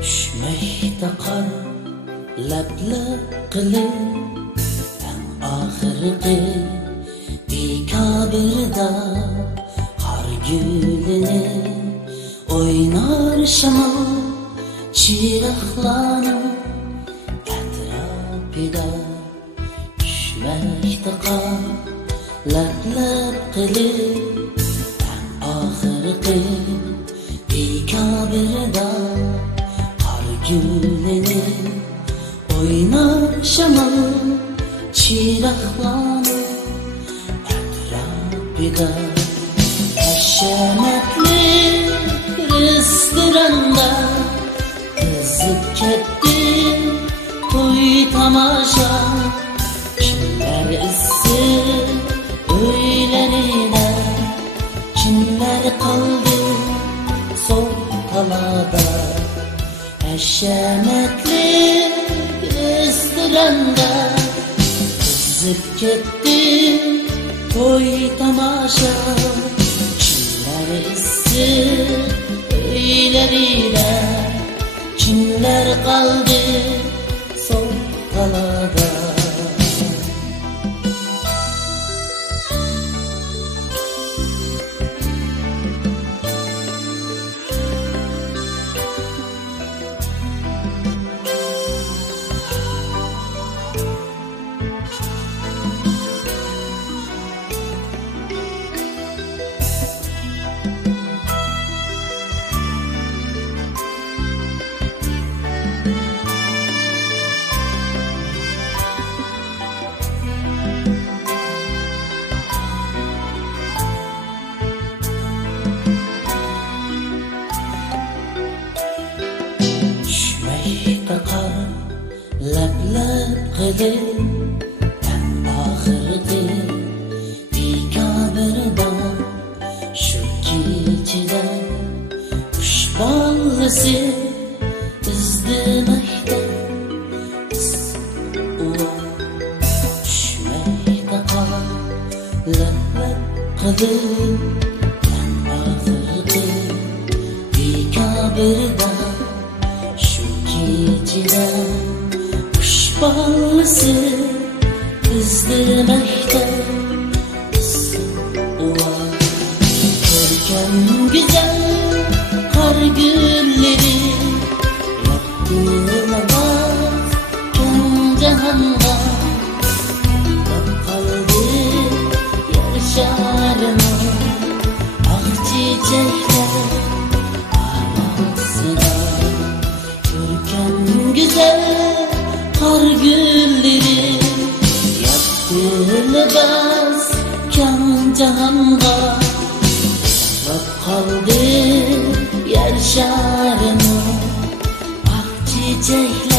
Düşmekte qar lab-lab qilib eng oxirgi dekabirda qor gulini o'ynar shamol chiroqlanib atrofida. Düşmekte qar lab-lab qilib eng oxirgi dekabirda gülleri oynar şamol chiroqlanib atrofida. Hashamatli restoranda qizib ketdi to'y tomosha. Kimlar issiq uylarida, kimlar qoldi so'qalada. Hashamatli restoranda qizib ketdi to'y tomosha. Kimlar issiq uylarida, kimlar qoldi so'qalada. Lab-lab qilib eng oxirgi dekabirda shu kechada qush bolasi izdimakda düşmekte qar lab-lab qilib eng oxirgi dekabirda shu kechada ballısı izlemekte var. Görkem güzel kar gülleri yaktığına bak ken cihanda. Bak kaldı yer şarına ak çiçekler arasında. Görkem güzel kar gülleri yaktı libas kan cihanda. Bak kaldı yer şarına ak çiçekler